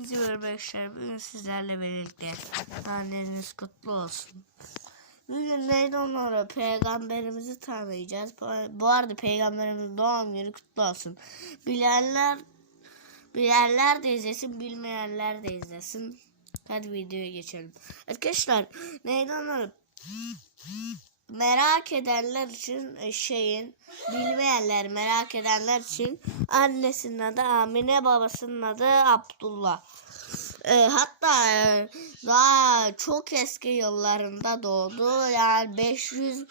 Merhaba arkadaşlar. Bugün sizlerle birlikte anneniz kutlu olsun. Bugün neydi onlara peygamberimizi tanıyacağız. Bu arada peygamberimizin doğum günü kutlu olsun. Bilenler bilenler de izlesin, bilmeyenler de izlesin. Hadi videoya geçelim. Arkadaşlar neydi onlara merak edenler için e, şeyin bilmeyenler merak edenler için annesinin adı Amine babasının adı Abdullah. E, hatta e, daha çok eski yıllarında doğdu. Yani 500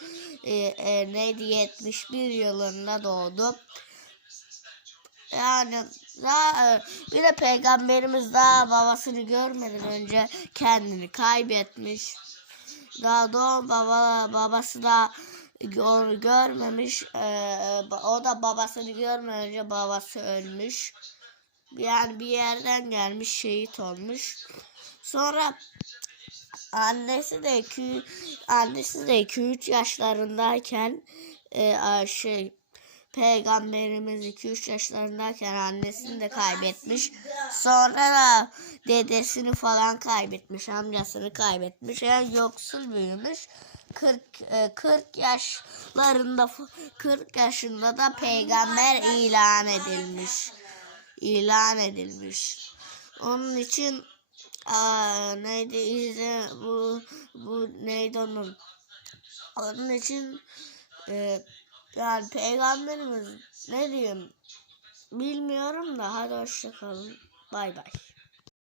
e, e, neydi 71 yılında doğdu. Yani daha e, bir de peygamberimiz daha babasını görmeden önce kendini kaybetmiş. Doğum baba babası da gör, görmemiş. Ee, o da babasını görmeden önce babası ölmüş. Yani bir yerden gelmiş şehit olmuş. Sonra annesi de 2 annesi de 2 3 yaşlarındayken e, şey Peygamberimiz 2-3 yaşlarındayken annesini de kaybetmiş. Sonra da dedesini falan kaybetmiş. Amcasını kaybetmiş. Yani yoksul büyümüş. 40 40 yaşlarında 40 yaşında da peygamber ilan edilmiş. İlan edilmiş. Onun için aa, neydi izle bu bu neydi onun onun için e, yani peygamberimiz ne diyeyim bilmiyorum da hadi hoşçakalın. Bay bay.